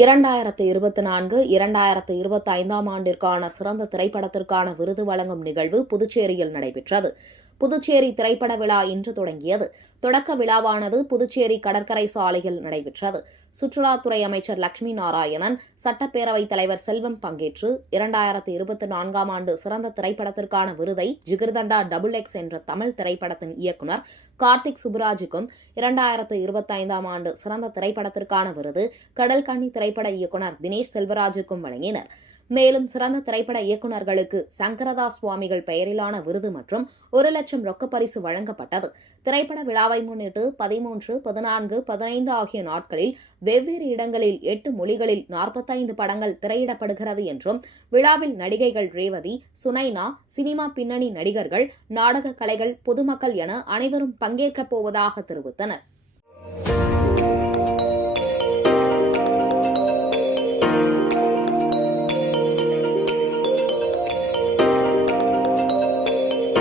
2024, 2025 ஆண்டிற்கான சிறந்த திரைப்படத்திற்கான விருது வழங்கும் நிகழ்வு புதுச்சேரியில் நடைபெற்றது. புதுச்சேரி திரைப்பட விழா இன்று தொடங்கியது. தொடக்க விழாவானது புதுச்சேரி கடற்கரை சாலையில் நடைபெற்றது. சுற்றுலாத்துறை அமைச்சர் லட்சுமி நாராயணன், சட்டப்பேரவைத் தலைவர் செல்வம் பங்கேற்று 2024 ஆண்டு சிறந்த திரைப்படத்திற்கான விருதை ஜிகர்தண்டா XX என்ற தமிழ் திரைப்படத்தின் இயக்குநர் கார்த்திக் சுப்புராஜுக்கும், 2025 ஆண்டு சிறந்த திரைப்படத்திற்கான விருது கடல்கன்னி திரைப்பட இயக்குநர் தினேஷ் செல்வராஜுக்கும் வழங்கினர். மேலும் சிறந்த திரைப்பட இயக்குநர்களுக்கு சங்கரதாஸ் சுவாமிகள் பெயரிலான விருது மற்றும் 1,00,000 ரொக்கப் பரிசு வழங்கப்பட்டது. திரைப்பட விழாவை முன்னிட்டு 13, 14, 15 ஆகிய நாட்களில் வெவ்வேறு இடங்களில் 8 மொழிகளில் 45 படங்கள் திரையிடப்படுகிறது என்றும், விழாவில் நடிகைகள் ரேவதி, சுனைனா, சினிமா பின்னணி நடிகர்கள், நாடக கலைகள், பொதுமக்கள் என அனைவரும் பங்கேற்கப் போவதாக தெரிவித்தனர்.